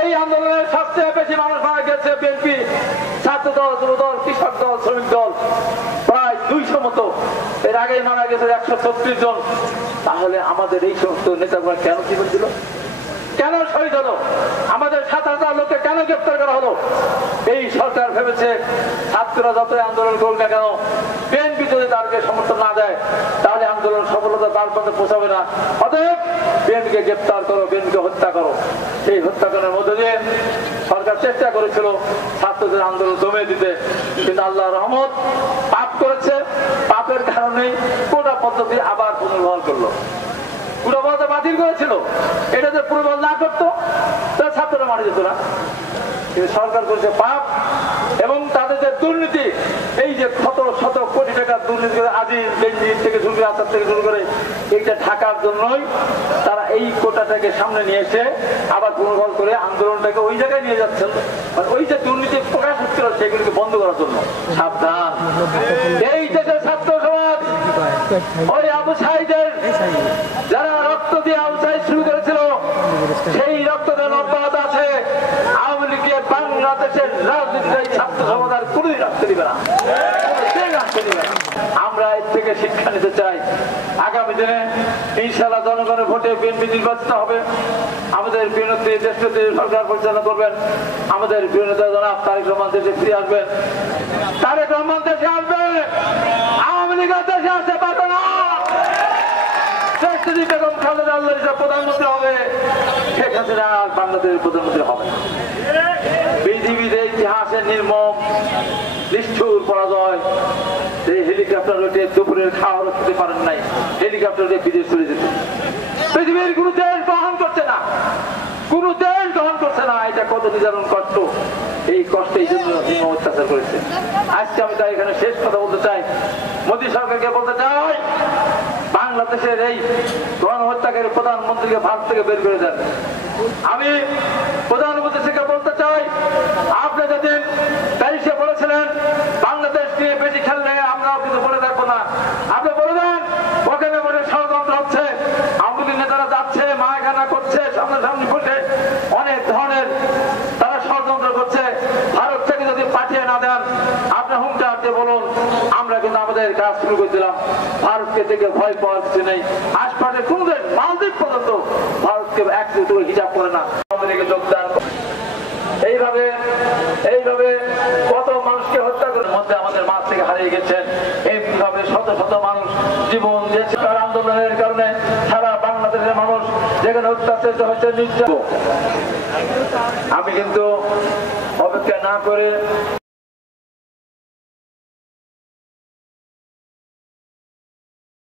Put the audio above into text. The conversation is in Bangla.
এই আন্দোলনের সবচেয়ে বেশি মানুষ মারা গেছে বিএনপি, ছাত্র দল, যুব দল, কৃষক দল, শ্রমিক দল, প্রায় 200 মতো। এর আগে মারা গেছে 136 জন। তাহলে আমাদের এই সমস্ত নেতাগুলো কেন জীবন দিল, কেন শহীদ হলো, আমাদের 7,000 লোককে কেন গ্রেপ্তার করা হলো? এই সরকার ভেবেছে ছাত্ররা যতই আন্দোলন করুক না কেন, বিএনপি যদি তাদেরকে সমর্থন না দেয় তাহলে আন্দোলন সফলতা তার পথে পৌঁছাবে না। অতএব বিএনপিকে গ্রেপ্তার করো, বিএনপিকে হত্যা করো। সেই হত্যাকাণ্ডের মধ্যে দিয়ে সরকার চেষ্টা করেছিল ছাত্রদের আন্দোলন দমিয়ে দিতে, কিন্তু আল্লাহর রহমত পাপ করেছে। পাপের কারণেই কোটা পদ্ধতি আবার পুনর্বহাল করলো। পুনর্বহাল বাতিল করেছিল, এটা যে পুনর্বহাল না করতো তাহলে ছাত্ররা মারা যেত না। কিন্তু সরকার করেছে পাপ, এবং তাদের যে দুর্নীতি, এই যে শত কোটি টাকার দুর্নীতি করে আজিজ বেঞ্জির থেকে শুরু করে আসার থেকে শুরু করে এইটা ঢাকার জন্যই তারা এই কোটাটাকে সামনে নিয়ে এসে আবার পুনর্বহাল করে আন্দোলনটাকে ওই জায়গায় নিয়ে যাচ্ছেন। মানে ওই যে দুর্নীতি প্রকাশ হচ্ছিল সেগুলিকে বন্ধ করার জন্য। সাবধান, এই দেশের ছাত্র সমাজ ওই আবু সাঈদের, যারা রক্ত দিয়ে আবু সাঈদ শুরু করেছিল, সেই রক্তদান অব্যাহত আছে। আওয়ামী লীগের বাংলাদেশের রাজনীতির ছাত্র সমাজ আর কোনোদিন রাখতে দিবে না। আমরা এর থেকে শিক্ষা নিতে চাই। আগামী দিনে ইনশাআল্লাহ জনগণের ভোটে বিএনপি নির্বাচিত হবে। আমাদের প্রিয় নেত্রী দেশনেত্রী সরকার পরিচালনা করবেন। আমাদের প্রিয় নেতা জনাব তারেক রহমান দেশে ফিরে আসবেন। তারেক রহমান দেশে আসবে, আওয়ামী লীগের দেশে আসতে পারবে না। বেগম খালেদা জিয়া প্রধানমন্ত্রী হবে, শেখ হাসিনা বাংলাদেশের প্রধানমন্ত্রী হবে। পৃথিবীর ইতিহাসের নির্মম নিষ্ঠুর পরাজয়। এই হেলিকপ্টার উঠে দুপুরের খাওয়ার খেতে পারেন নাই, হেলিকপ্টার উঠে বিদেশ চলে যেত। পৃথিবীর কোন দেশ গ্রহণ করছে না, কোন দেশ গ্রহণ করছে না। এটা কত নির্যাতন কষ্ট, এই কষ্ট এই জন্য অত্যাচার করেছে। আজকে আমি তাই এখানে শেষ কথা বলতে চাই, মোদী সরকারকে বলতে চাই, বাংলাদেশের এই গণহত্যাকারী প্রধানমন্ত্রীকে ভারত থেকে বের করে দেন। আমি প্রধানমন্ত্রীকে বলতে চাই, আপনি যেদিন প্যারিসে বলেছিলেন বাংলাদেশ নিয়ে বেশি খেললে আমরাও কিন্তু বলে রাখবো না, আপনি বলে দেন ওখানে বলে ষড়যন্ত্র হচ্ছে, আওয়ামী লীগ নেতারা যাচ্ছে, মায়খানা করছে, সামনাসামনি বসে অনেক ধরনের তারা ষড়যন্ত্র করছে। ভারত থেকে যদি পাঠিয়ে না দেন, আপনি হুঙ্কার দিয়ে বলুন, আমরা কিন্তু আমাদের কাজ শুরু করে দিলাম। ভারতকে থেকে ভয় পাওয়ার কিছু নেই। আশপাশের কোন দেশ, মালদ্বীপ পর্যন্ত ভারতকে একটু হিসাব করে না। আমাদেরকে যোগদান এইভাবে কত মানুষকে হত্যা করার মধ্যে আমাদের মাঠ থেকে হারিয়ে গেছেন। এইভাবে শত শত মানুষ জীবন দিয়েছে আন্দোলনের কারণে। সারা বাংলাদেশের মানুষ যেখানে অত্যাচারিত হচ্ছে নির্যাতন। আমি কিন্তু অপেক্ষা না করে